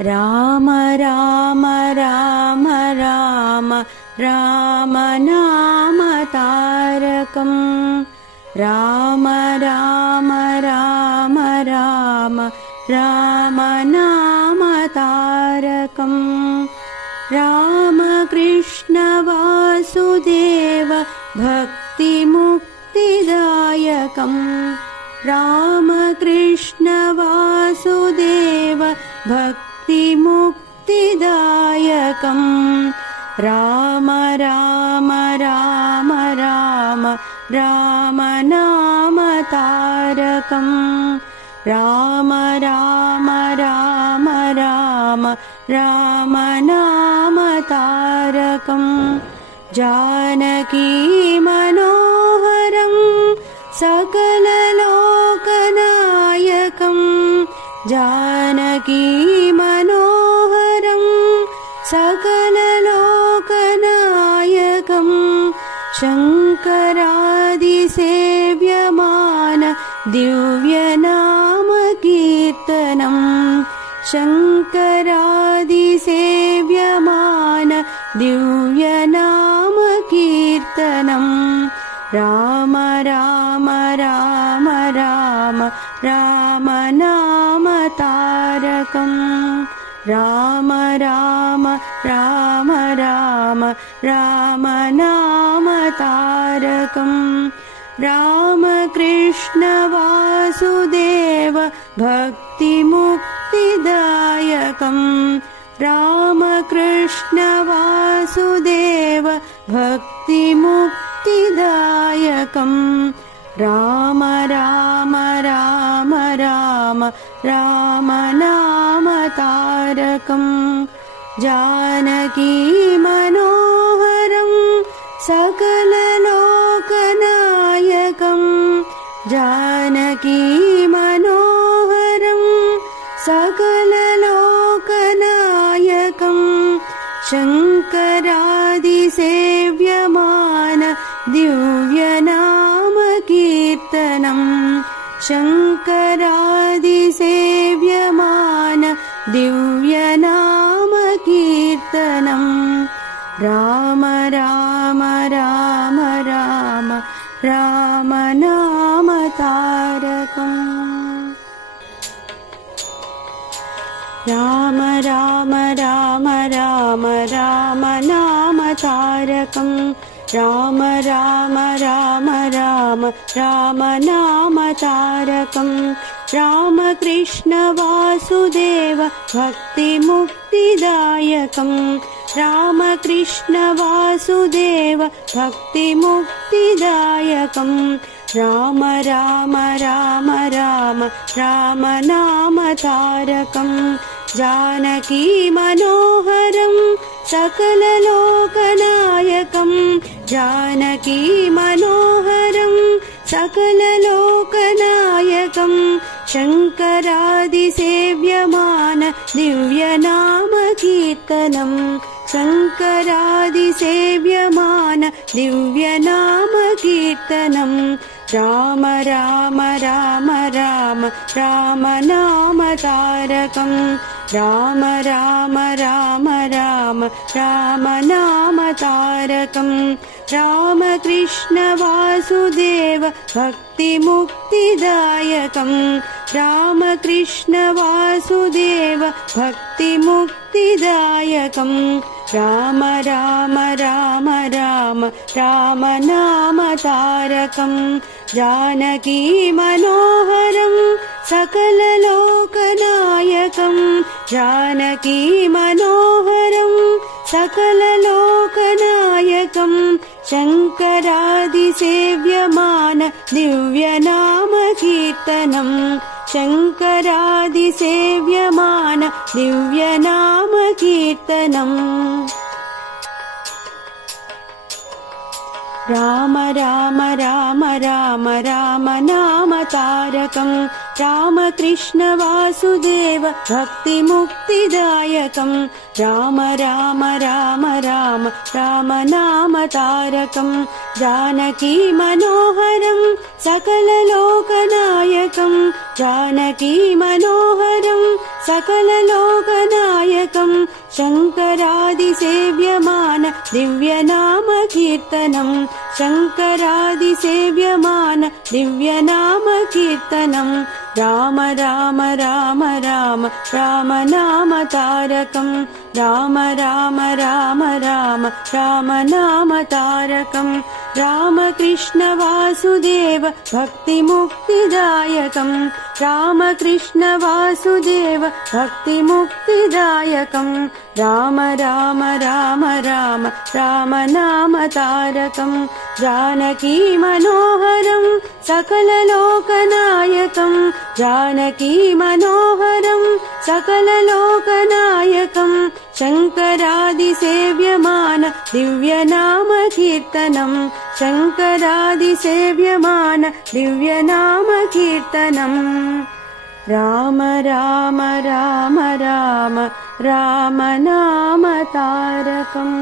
राम राम राम राम राम नाम तारकम् राम राम राम राम राम नाम तारकम् राम कृष्ण वासुदेव भक्तिमुक्तिदायकम् राम कृष्ण वासुदेव भक्तिमुक्तिदायकम् राम राम राम राम राम नाम तारकम् राम राम राम राम राम नाम तारकम् जानकी मनोहरम् सकललोकनायकम् जानकी मनोहरम् सकललोकनायकम् शङ्करादिसेव्यमान दिव्यनामकीर्तनम् शङ्करादिसेव्यमान दिव्यनामकीर्तनम् राम राम राम राम राम नाम तारकम् राम राम राम राम राम नाम तारकम् राम कृष्ण वासुदेव भक्तिमुक्तिदायकम् राम कृष्ण वासुदेव भक्तिमुक्तिदायकम् राम राम राम राम राम नाम तारकम् जानकी मनोहरम् सकललोकनायकम् जानकी मनोहरम् सकललोकनायकम् शङ्करादिसेव्यमान दिव्यनामकीर्तनम् शङ्करादिसेव्यमान दिव्यनामकीर्तनम् राम राम राम राम राम नाम तारकम् राम राम राम राम राम नाम तारकम् राम राम राम राम राम नाम तारकम् राम कृष्ण वासुदेव भक्तिमुक्तिदायकम् राम कृष्ण वासुदेव भक्तिमुक्तिदायकम् राम राम राम राम राम नाम तारकम् जानकी मनोहरम् सकललोकनायकम् जानकी मनोहरम् सकललोकनायकम् शङ्करादिसेव्यमान दिव्यनामकीर्तनम् शङ्करादिसेव्यमान दिव्यनामकीर्तनम् राम राम राम राम राम नाम तारकम् राम राम राम राम राम नाम तारकम् राम कृष्ण वासुदेव भक्तिमुक्तिदायकम् राम कृष्ण वासुदेव भक्तिमुक्तिदायकम् राम राम राम राम राम नाम तारकम् जानकी मनोहरम् सकललोकनायकम् जानकी मनोहरम् सकललोकनायकम् शङ्करादिसेव्यमान दिव्यनामकीर्तनम् शङ्करादिसेव्यमान दिव्यनामकीर्तनम् राम राम राम राम राम नाम तारकम् राम कृष्ण वासुदेव भक्तिमुक्तिदायकम् राम राम राम राम राम नाम तारकम् जानकी मनोहरम् सकललोकनायकम् जानकी मनोहरम् सकललोकनायकम् शङ्करादिसेव्यमान दिव्यनामकीर्तनम् शङ्करादिसेव्यमान दिव्यनामकीर्तनम् राम राम राम राम राम नाम तारकम् राम राम राम राम राम नाम तारकम् रामकृष्ण वासुदेव भक्तिमुक्तिदायकम् रामकृष्ण वासुदेव भक्तिमुक्तिदायकम् राम राम राम राम राम नाम तारकम् जानकी मनोहरम् सकललोकनायकम् जानकी मनोहरम् सकललोकनायकम् शङ्करादिसेव्यमान दिव्यनामकीर्तनम् शङ्करादिसेव्यमान दिव्यनामकीर्तनम् राम राम राम राम राम नाम तारकम्।